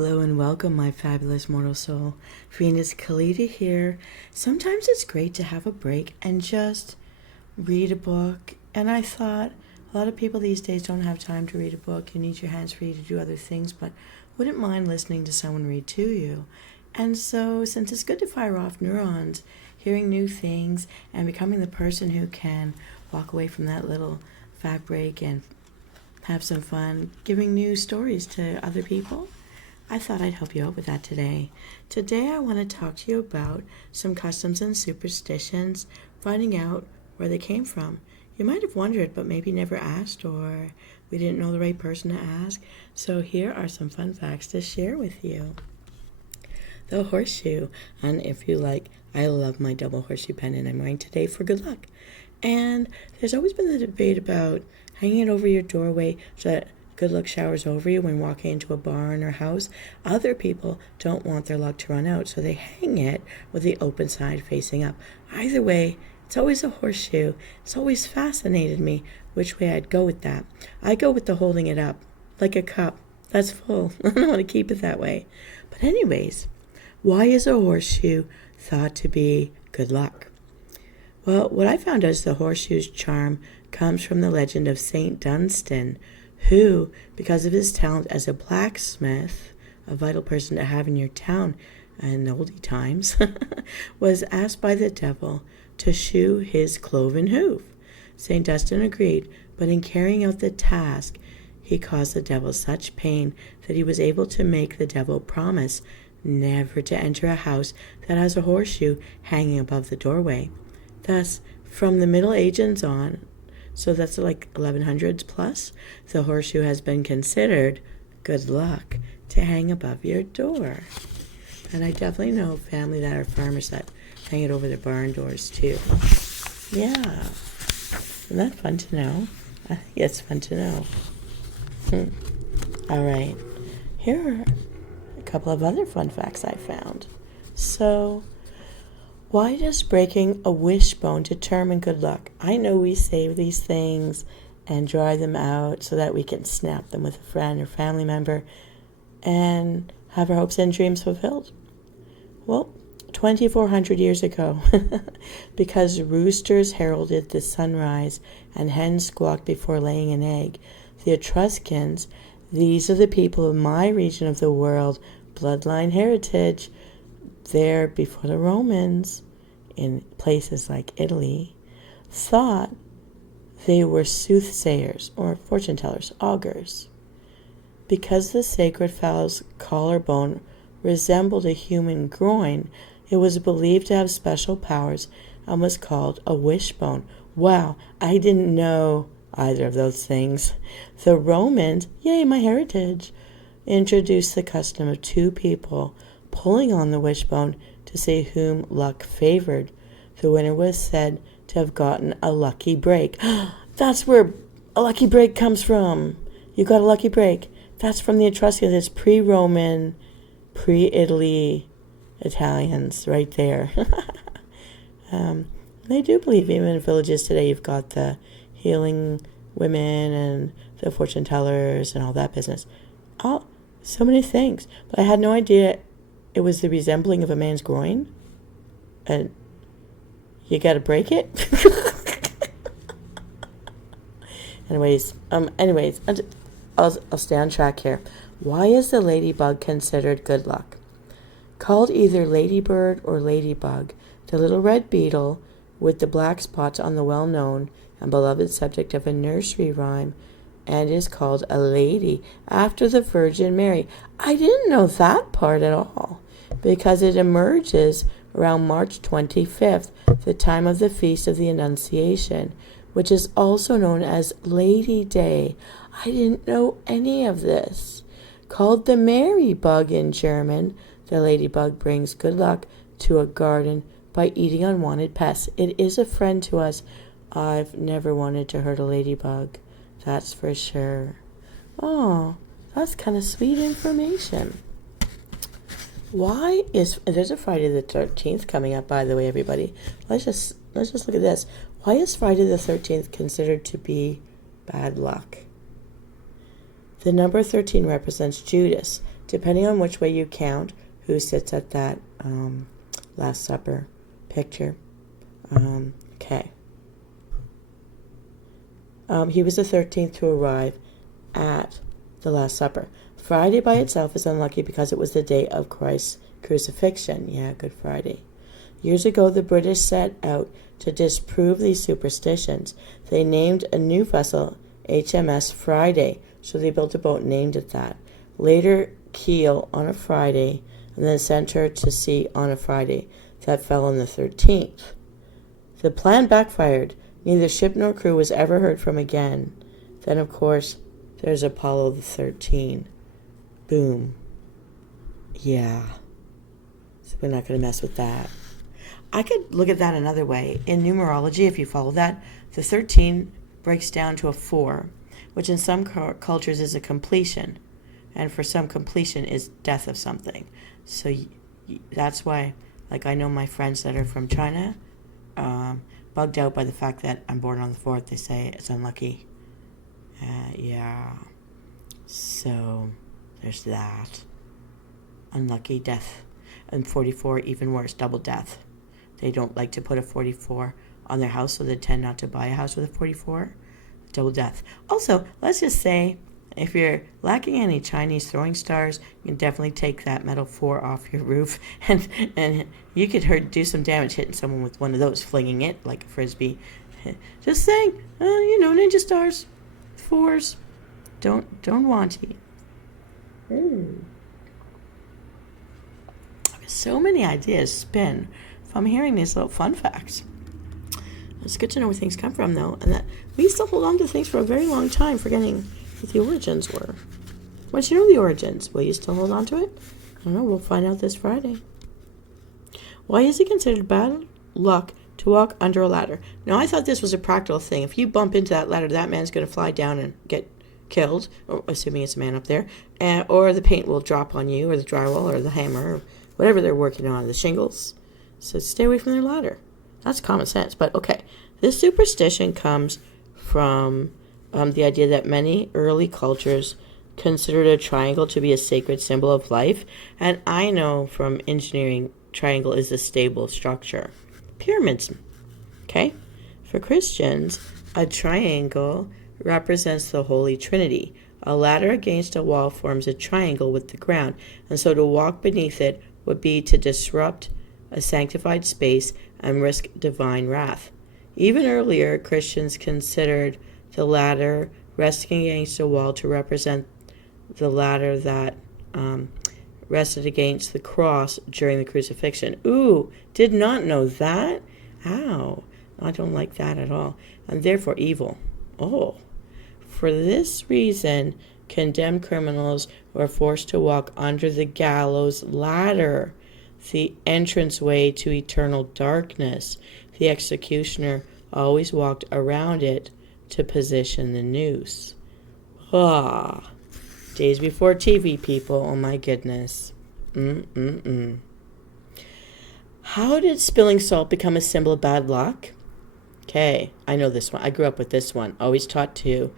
Hello and welcome, my fabulous mortal soul. Venus Callida here. Sometimes it's great to have a break and just read a book. And I thought a lot of people these days don't have time to read a book. You need your hands free to do other things, but wouldn't mind listening to someone read to you. And so, since it's good to fire off neurons, hearing new things and becoming the person who can walk away from that little fat break and have some fun giving new stories to other people, I thought I'd help you out with that today. Today I want to talk to you about some customs and superstitions, finding out where they came from. You might have wondered, but maybe never asked, or we didn't know the right person to ask. So here are some fun facts to share with you. The horseshoe, and if you like, I love my double horseshoe pendant I'm wearing today for good luck. And there's always been the debate about hanging it over your doorway so that good luck showers over you when walking into a barn or house. Other people don't want their luck to run out, so they hang it with the open side facing up. Either way, it's always a horseshoe. It's always fascinated me which way I'd go with that. I go with the holding it up, like a cup. That's full. I don't want to keep it that way. But anyways, why is a horseshoe thought to be good luck? Well, what I found is the horseshoe's charm comes from the legend of Saint Dunstan, who, because of his talent as a blacksmith, a vital person to have in your town in oldie times, was asked by the devil to shoe his cloven hoof. St. Dunstan agreed, but in carrying out the task, he caused the devil such pain that he was able to make the devil promise never to enter a house that has a horseshoe hanging above the doorway. Thus, from the Middle Ages on, so that's like 1100s plus, the horseshoe has been considered good luck to hang above your door. And I definitely know family that are farmers that hang it over their barn doors too. Yeah. Isn't that fun to know? I think it's fun to know. All right. Here are a couple of other fun facts I found. So, why does breaking a wishbone determine good luck? I know we save these things and dry them out so that we can snap them with a friend or family member and have our hopes and dreams fulfilled. Well, 2,400 years ago, because roosters heralded the sunrise and hens squawked before laying an egg, the Etruscans, these are the people of my region of the world, bloodline heritage, there before the Romans, in places like Italy, thought they were soothsayers or fortune tellers, augurs. Because the sacred fowl's collarbone resembled a human groin, it was believed to have special powers and was called a wishbone. Wow, I didn't know either of those things. The Romans, yay, my heritage, introduced the custom of two people pulling on the wishbone to see whom luck favored. The winner was said to have gotten a lucky break. That's where a lucky break comes from. You got a lucky break. That's from the Etruscans. It's pre-Roman, pre-Italy Italians right there. They do believe even in villages today you've got the healing women and the fortune tellers and all that business. Oh, so many things. But I had no idea it was the resembling of a man's groin, and you got to break it. anyways, I'll stay on track here. Why is the ladybug considered good luck? Called either ladybird or ladybug, the little red beetle with the black spots on the well-known and beloved subject of a nursery rhyme, and is called a lady after the Virgin Mary. I didn't know that part at all, because it emerges around March 25th, the time of the Feast of the Annunciation, which is also known as Lady Day. I didn't know any of this. Called the Mary bug in German, the ladybug brings good luck to a garden by eating unwanted pests. It is a friend to us. I've never wanted to hurt a ladybug, that's for sure. Oh, that's kind of sweet information. There's a Friday the 13th coming up, by the way, everybody. Let's just look at this. Why is Friday the 13th considered to be bad luck? The number 13 represents Judas, depending on which way you count, who sits at that Last Supper picture. Okay. He was the 13th to arrive at the Last Supper. Friday by itself is unlucky because it was the day of Christ's crucifixion. Yeah, Good Friday. Years ago, the British set out to disprove these superstitions. They named a new vessel HMS Friday, so they built a boat and named it that. Later, Kiel on a Friday, and then sent her to sea on a Friday. That fell on the 13th. The plan backfired. Neither ship nor crew was ever heard from again. Then, of course, there's Apollo the 13. Boom. Yeah. So we're not going to mess with that. I could look at that another way. In numerology, if you follow that, the 13 breaks down to a 4, which in some cultures is a completion. And for some, completion is death of something. So that's why, like, I know my friends that are from China, bugged out by the fact that I'm born on the 4th. They say it's unlucky. Yeah. So there's that. Unlucky, death. And 44, even worse, double death. They don't like to put a 44 on their house, so they tend not to buy a house with a 44. Double death. Also, let's just say, if you're lacking any Chinese throwing stars, you can definitely take that metal 4 off your roof, and you could do some damage hitting someone with one of those, flinging it like a frisbee. Just saying, ninja stars, 4s, don't want it. So many ideas spin from hearing these little fun facts. It's good to know where things come from, though, and that we used to hold on to things for a very long time, forgetting what the origins were. Once you know the origins, will you still hold on to it? I don't know. We'll find out this Friday. Why is it considered bad luck to walk under a ladder? Now, I thought this was a practical thing. If you bump into that ladder, that man's going to fly down and get killed, or assuming it's a man up there, or the paint will drop on you, or the drywall, or the hammer, or whatever they're working on, the shingles. So stay away from their ladder. That's common sense. But okay, this superstition comes from the idea that many early cultures considered a triangle to be a sacred symbol of life. And I know from engineering, triangle is a stable structure. Pyramids. Okay? For Christians, a triangle represents the Holy Trinity. A ladder against a wall forms a triangle with the ground, and so to walk beneath it would be to disrupt a sanctified space and risk divine wrath. Even earlier, Christians considered the ladder resting against a wall to represent the ladder that rested against the cross during the crucifixion. Ooh, did not know that? Ow, I don't like that at all. And therefore evil. Oh, for this reason, condemned criminals were forced to walk under the gallows ladder, the entranceway to eternal darkness. The executioner always walked around it to position the noose. Ah, days before TV, people. Oh my goodness. How did spilling salt become a symbol of bad luck? Okay, I know this one. I grew up with this one. Always taught to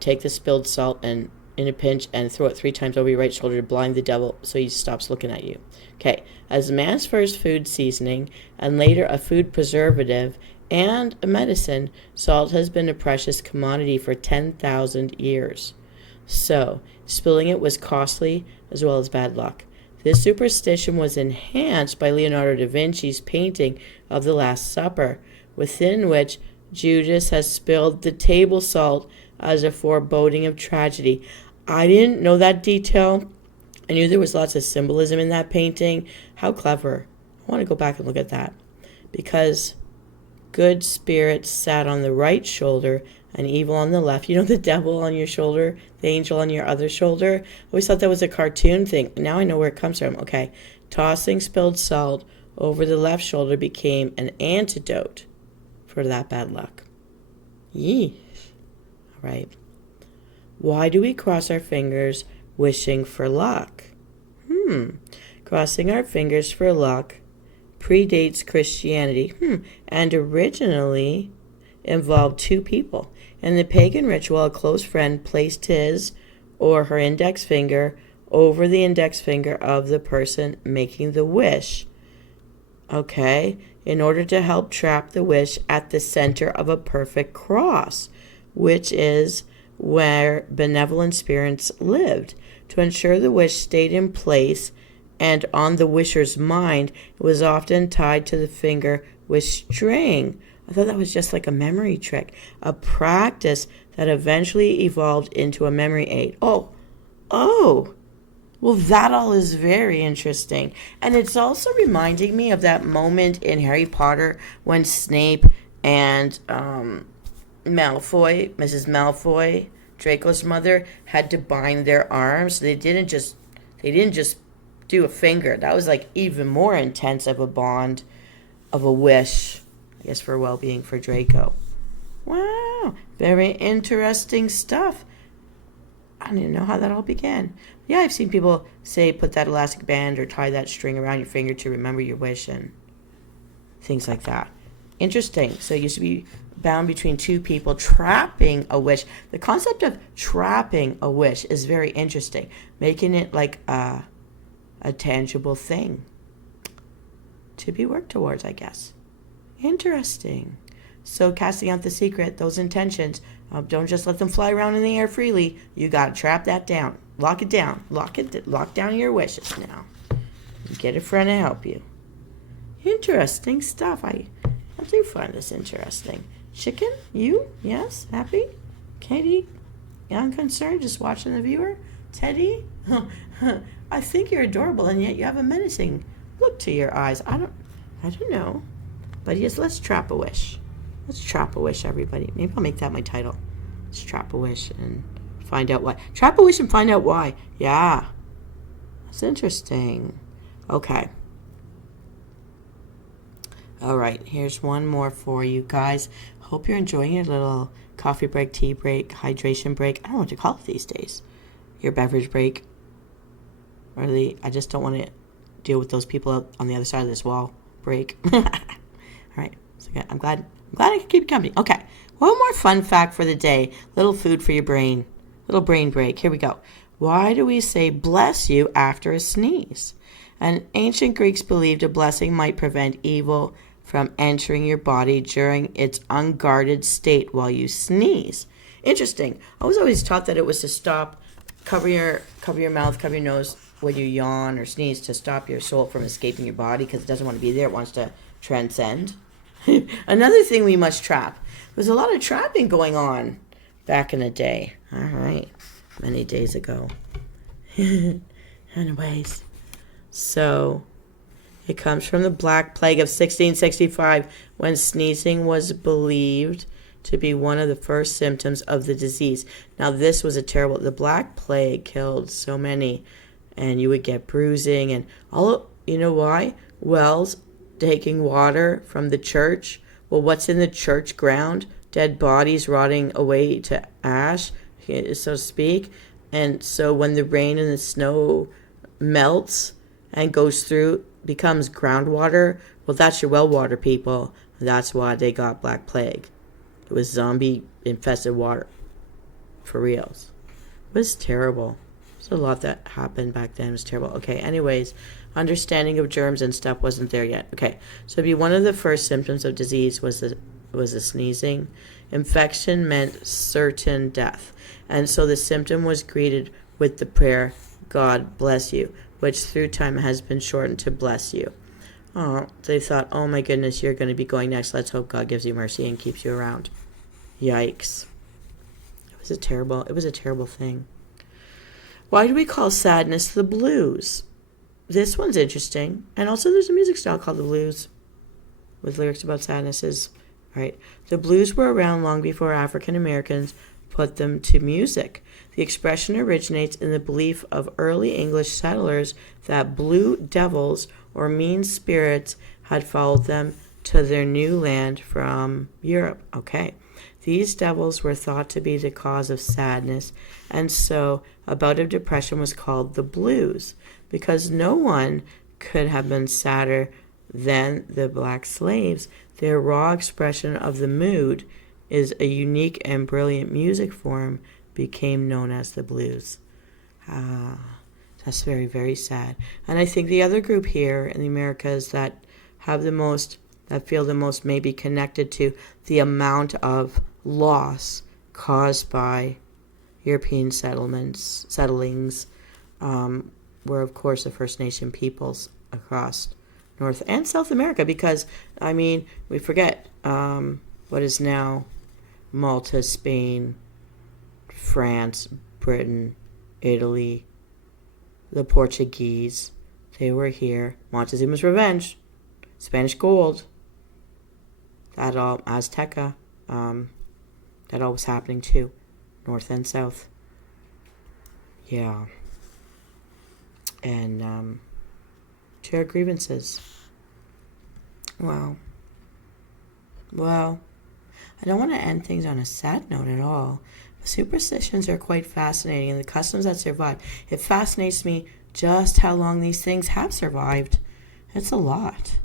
take the spilled salt and in a pinch and throw it 3 times over your right shoulder to blind the devil so he stops looking at you. Okay, as man's first food seasoning and later a food preservative and a medicine, salt has been a precious commodity for 10,000 years. So, spilling it was costly as well as bad luck. This superstition was enhanced by Leonardo da Vinci's painting of the Last Supper, within which Judas has spilled the table salt as a foreboding of tragedy. I didn't know that detail. I knew there was lots of symbolism in that painting. How clever. I want to go back and look at that. Because good spirits sat on the right shoulder and evil on the left. You know, the devil on your shoulder, the angel on your other shoulder. I always thought that was a cartoon thing. Now I know where it comes from. Okay. Tossing spilled salt over the left shoulder became an antidote for that bad luck. Yeesh. All right. Why do we cross our fingers wishing for luck? Crossing our fingers for luck predates Christianity and originally involved 2 people. In the pagan ritual, a close friend placed his or her index finger over the index finger of the person making the wish. Okay, in order to help trap the wish at the center of a perfect cross, which is where benevolent spirits lived. To ensure the wish stayed in place and on the wisher's mind, it was often tied to the finger with string. I thought that was just like a memory trick, a practice that eventually evolved into a memory aid. Oh, well, that all is very interesting. And it's also reminding me of that moment in Harry Potter when Snape and Malfoy, Mrs. Malfoy, Draco's mother, had to bind their arms. They didn't just do a finger. That was like even more intense of a bond, of a wish, I guess, for well-being for Draco. Wow, very interesting stuff. I don't even know how that all began. Yeah, I've seen people say put that elastic band or tie that string around your finger to remember your wish and things like that. Interesting. So it used to be bound between two people trapping a wish. The concept of trapping a wish is very interesting, making it like a tangible thing to be worked towards, I guess. Interesting. So casting out the secret, those intentions, don't just let them fly around in the air freely. You got to trap that down. Lock it down. Lock down your wishes now. Get a friend to help you. Interesting stuff. I do find this interesting. Chicken? You? Yes? Happy? Katie? Unconcerned? Just watching the viewer? Teddy? I think you're adorable, and yet you have a menacing look to your eyes. I don't know. But yes, let's trap a wish. Let's trap a wish, everybody. Maybe I'll make that my title. Let's trap a wish and find out why. Trap a wish and find out why. Yeah. That's interesting. Okay. All right. Here's one more for you guys. Hope you're enjoying your little coffee break, tea break, hydration break. I don't know what to call it these days. Your beverage break. Really, I just don't want to deal with those people out on the other side of this wall. Break. All right. So yeah, I'm glad I could keep you company. Okay. One more fun fact for the day. Little food for your brain. Little brain break. Here we go. Why do we say bless you after a sneeze? And ancient Greeks believed a blessing might prevent evil from entering your body during its unguarded state while you sneeze. Interesting. I was always taught that it was to stop, cover your mouth, cover your nose when you yawn or sneeze to stop your soul from escaping your body because it doesn't want to be there. It wants to transcend. Another thing we must trap. There's a lot of trapping going on back in the day. All right. Many days ago. Anyways. So, it comes from the Black Plague of 1665 when sneezing was believed to be one of the first symptoms of the disease. Now, this was the Black Plague killed so many, and you would get bruising and all. You know why? Wells taking water from the church. Well, what's in the church ground? Dead bodies rotting away to ash, so to speak. And so when the rain and the snow melts and goes through, becomes groundwater, well, that's your well water, people. That's why they got Black Plague. It was zombie-infested water. For reals. It was terrible. There's a lot that happened back then. It was terrible. Okay, anyways, understanding of germs and stuff wasn't there yet. Okay, so it'd be one of the first symptoms of disease was the sneezing. Infection meant certain death. And so the symptom was greeted with the prayer, God bless you, which through time has been shortened to bless you. Oh, they thought, oh my goodness, you're going to be going next. Let's hope God gives you mercy and keeps you around. Yikes. It was a terrible thing. Why do we call sadness the blues? This one's interesting. And also there's a music style called the blues with lyrics about sadnesses. Right. The blues were around long before African Americans put them to music. The expression originates in the belief of early English settlers that blue devils or mean spirits had followed them to their new land from Europe. Okay. These devils were thought to be the cause of sadness, and so a bout of depression was called the blues, because no one could have been sadder than the black slaves. Their raw expression of the mood is a unique and brilliant music form became known as the blues. So That's very, very sad. And I think the other group here in the Americas that feel the most maybe connected to the amount of loss caused by European settlings, were of course the First Nation peoples across North and South America, because, I mean, we forget what is now Malta, Spain, France, Britain, Italy, the Portuguese. They were here. Montezuma's revenge, Spanish gold, that all, Azteca, that all was happening too, North and South. Yeah. And share grievances. Wow. Well, I don't want to end things on a sad note at all. Superstitions are quite fascinating, and the customs that survive. It fascinates me just how long these things have survived. It's a lot.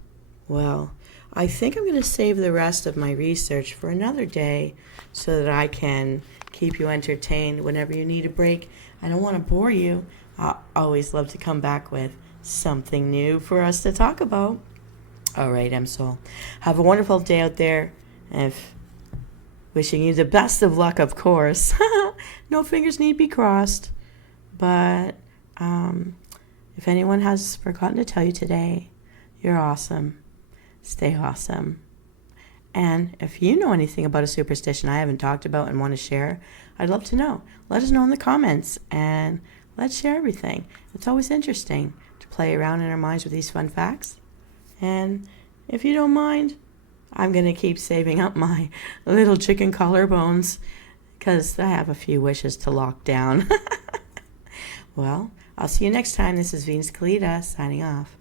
Well, I think I'm going to save the rest of my research for another day so that I can keep you entertained whenever you need a break. I don't want to bore you. I always love to come back with something new for us to talk about. All right, Msoul. Have a wonderful day out there. Wishing you the best of luck, of course. No fingers need be crossed. But if anyone has forgotten to tell you today, you're awesome. Stay awesome. And if you know anything about a superstition I haven't talked about and want to share, I'd love to know. Let us know in the comments, and let's share everything. It's always interesting to play around in our minds with these fun facts. And if you don't mind, I'm going to keep saving up my little chicken collarbones because I have a few wishes to lock down. Well, I'll see you next time. This is Callida signing off.